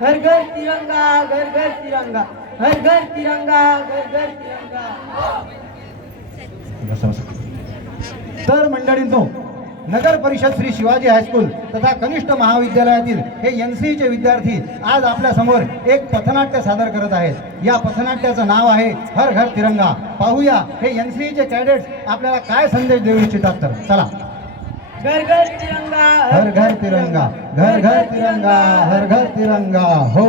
हर घर तिरंगा, घर घर तिरंगा, हर घर तिरंगा, घर घर तिरंगा। तर मंडळींनो, नगर परिषद श्री शिवाजी हायस्कूल तथा कनिष्ठ महाविद्यालयातील हे NCE चे विद्यार्थी आज आपल्या समोर एक पथनाट्य सादर करत आहेत। या पथनाट्याचं नाव आहे हर घर तिरंगा। पाहूया हे NCE चे कॅडेट्स आपल्याला काय संदेश देऊ इच्छितात। तर चला। घर घर तिरंगा, हर घर तिरंगा, घर घर तिरंगा, हर घर तिरंगा। हो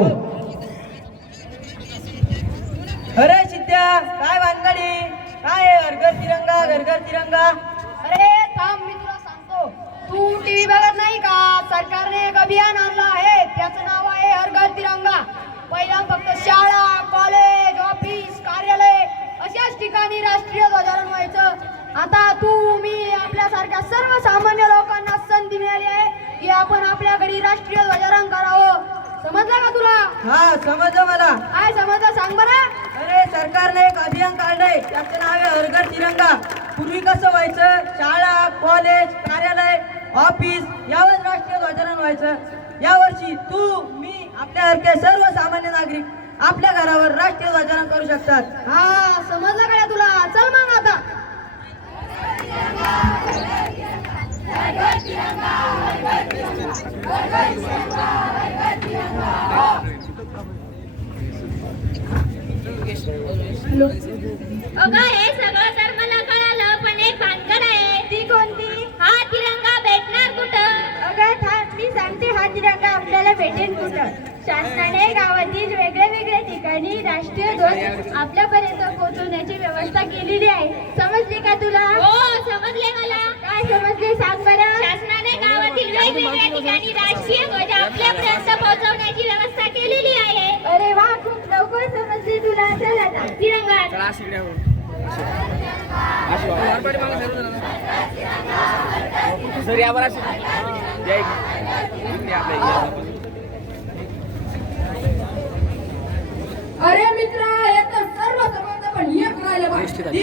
अरे सिद्ध्या, काय भानगडी, काय आहे हर घर तिरंगा, घर घर तिरंगा? अरे थांब, मी तुला सांगतो। तू टीव्ही बघत नाही का? सरकारने एक अभियान आणलं आहे, त्याचं नाव आहे हर घर तिरंगा। पहिला फक्त शाळा, कॉलेज, ऑफिस, कार्यालय अशाच ठिकाणी राष्ट्रीय ध्वजारोहण व्हायचं। आता तू, मी, आपल्यासारख्या सर्वसामान्य लोकांना संधी मिळाली आहे की आपण आपल्या घरी राष्ट्रीय ध्वजारोहण करावं। समजलं का तुला? हा, समजलं मला। काय समजलं सांग बरं? अरे सरकारने एक अभियान काढलंय, त्याचं नाव आहे हर घर तिरंगा। पूर्वी कसं व्हायचं, शाळा, कॉलेज, कार्यालय, ऑफिस यावर राष्ट्रीय ध्वजारोहण व्हायचं। यावर्षी तू, मी, आपल्यासारखे सर्वसामान्य नागरिक आपल्या घरावर राष्ट्रीय ध्वजारोहण करू शकतात। हा, समजलं का तुला? चल मग आता। अगं हे सगळं तर मला कळालं, पण एक भानगड आहे। ती कोणती? हा तिरंगा भेटणार कुठं? अगं थांब, मी सांगते। हा तिरंगा आपल्याला भेटेल कुठं? शासनाने गावातील वेगळ्या वेगळ्या ठिकाणी राष्ट्रीय ध्वज आपल्यापर्यंत पोहोचवण्याची व्यवस्था केलेली आहे। समजले का तुला? हो समजले मला। काय समजले सांग बरं? शासनाने गावातील वेगवेगळ्या ठिकाणी राष्ट्रीय ध्वज आपल्यापर्यंत पोहोचवण्याची व्यवस्था केलेली आहे। अरे वा, खूप लवकर समजले तुला। चल आता तिरंगा सर यावर